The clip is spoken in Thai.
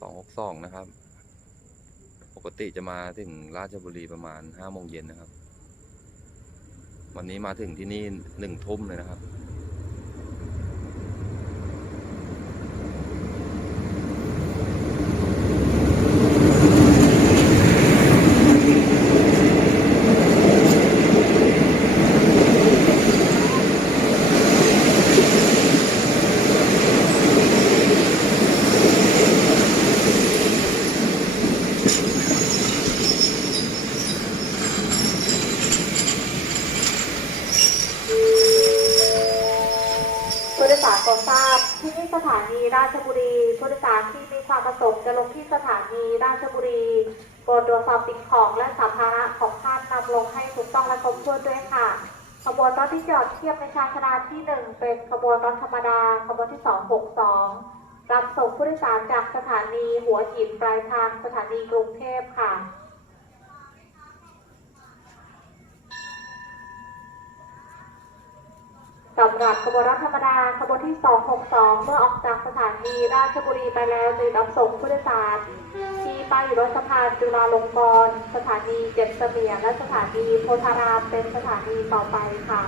สองหกสองนะครับ ปกติจะมาถึงราชบุรีประมาณห้าโมงเย็นนะครับ วันนี้มาถึงที่นี่หนึ่งทุ่มเลยนะครับ ผู้โดยสารโปรดทราบที่นี่สถานีราชบุรีผู้โดยสารที่มีความประสงค์จะลงที่สถานีราชบุรีโปรดตรวจสอบสิ่งของและสัมภาระของท่านนำลงให้ถูกต้องและครบถ้วนด้วยค่ะขบวนรถที่จอดเทียบในชานชาลาที่หนึ่งเป็นขบวนรถธรรมดาขบวนที่สองหกสองรับส่งผู้โดยสารจากสถานีหัวหินปลายทางสถานีกรุงเทพค่ะำหรับขบวนรถธรรมดาขบวนที่ 262 เมื่อออกจากสถานีราชบุรีไปแล้วจะรับส่งผู้โดยสารที่ป้ายอยู่รถสะพานจุฬาลงกรณ์สถานีเจ็ดเสมียนและสถานีโพธารามเป็นสถานีต่อไปค่ะ